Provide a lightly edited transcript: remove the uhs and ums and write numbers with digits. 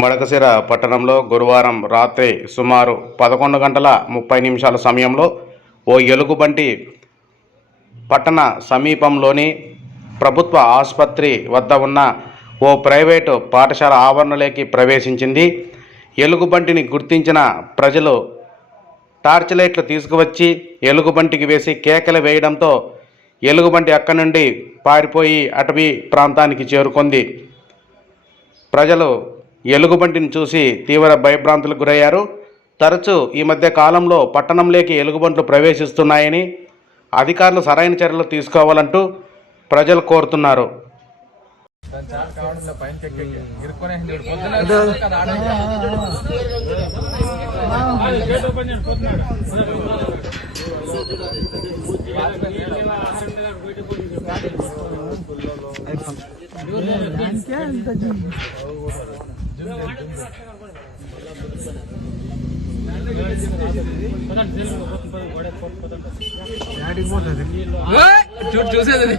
మడకశిర పట్టణంలో గురువారం రాత్రి సుమారు 11:30 సమయంలో ఓ ఎలుగుబంటి పట్టణ సమీపంలోని ప్రభుత్వ ఆసుపత్రి వద్ద ఉన్న ఓ ప్రైవేటు పాఠశాల ఆవరణలోకి ప్రవేశించింది. ఎలుగుబంటిని గుర్తించిన ప్రజలు టార్చ్ లైట్లు తీసుకువచ్చి ఎలుగుబంటికి వేసి కేకలు వేయడంతో ఎలుగుబంటి అక్కడి నుండి పారిపోయి అటవీ ప్రాంతానికి చేరుకుంది. ప్రజలు ఎలుగుబంటిని చూసి తీవ్ర భయభ్రాంతులకు గురయ్యారు. తరచూ ఈ మధ్య కాలంలో పట్టణంలోకి ఎలుగుబంట్లు ప్రవేశిస్తున్నాయని అధికారులు సరైన చర్యలు తీసుకోవాలంటూ ప్రజలు కోరుతున్నారు. చూసేది